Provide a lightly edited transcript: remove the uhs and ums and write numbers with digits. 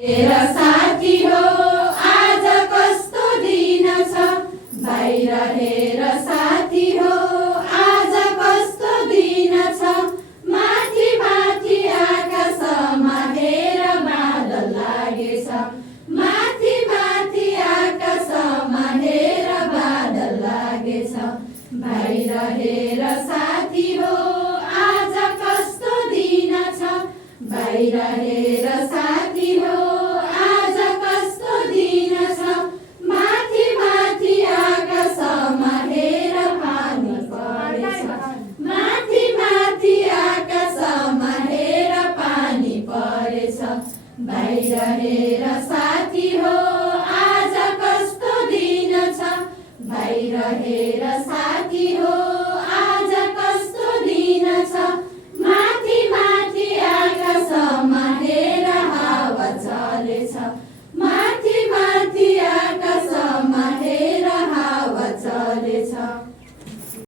हेर साथी हो आज कस्तो दिन छ, बाहिर हेर साथी हो आज कस्तो दिन छ, माथि माथि आकाशमा हेर बादल लागेछ, माथि माथि आकाशमा हेर बादल लागेछ, बाहिर हेर साथी हो आज कस्तो दिन छ, बाहिर हेर साथी हो आज कस्तो दिन छ, माथि माथि आकाशमा हेर पानी परेछ, माथि माथि आकाशमा हेर पानी परेछ, बाहिर हेर साथी हो आज कस्तो दिन छ, बाहिर हेर साथी हो आज कस्तो दिन छ, माथि माथि आकाशमा हेर हावा चलेछ, माथि माथि आकाश